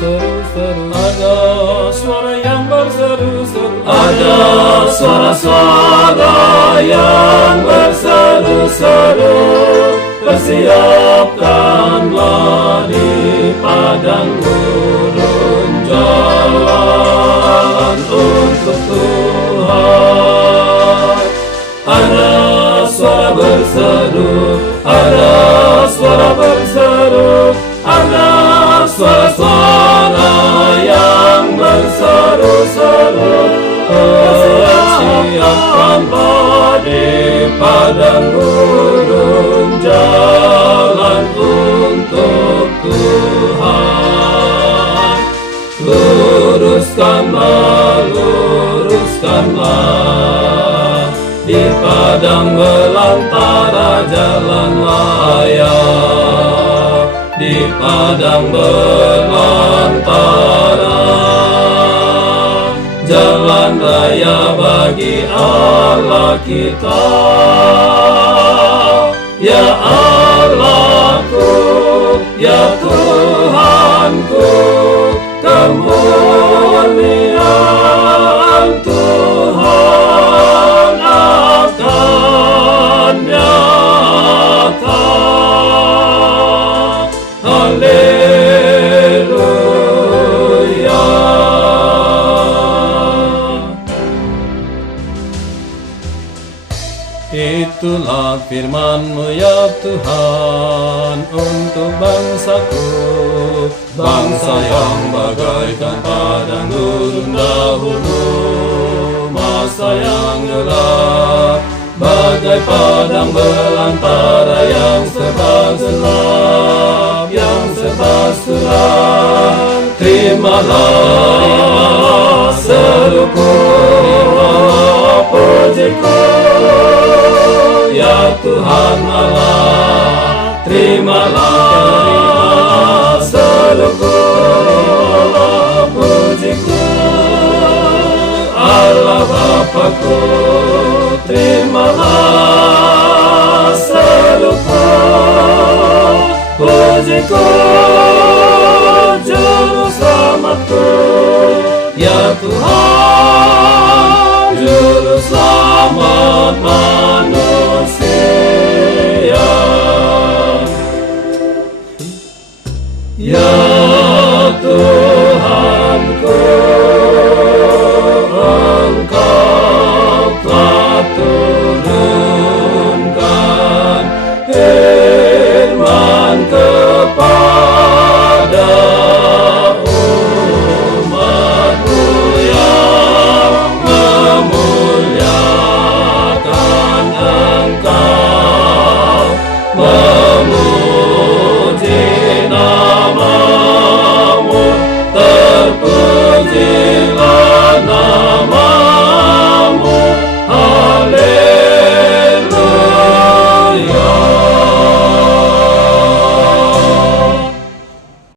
berseru-seru. Ada suara yang berseru-seru. Ada suara-suara yang berseru-seru. Persiapkanlah di padang gurun jalan untuk Tuhan. Ada suara berseru, ada suara berseru, ada suara-suara yang berseru-seru. Persiapkanlah di padang gurun jalan untuk Tuhan. Luruskanlah di padang belantara jalan layak, di padang belantara jalan raya bagi Allah kita. Ya Allahku, ya Tuhanku, kemuliaan Tuhan akan nyata. Haleluya. Itulah firman-Mu ya Tuhan untuk bangsaku, bangsa yang bagaikan padang gurun dahulu, masa yang gelap bagai padang belantara yang serba gelap, yang serba suram. Terimalah seruku, pujiku, ya Tuhan Allah. Terimalah seruku, pujiku, Allah Bapa-Ku. Terimalah seruku, pujiku, Juru Selamatku, ya Tuhan, Juru Selamat manusia.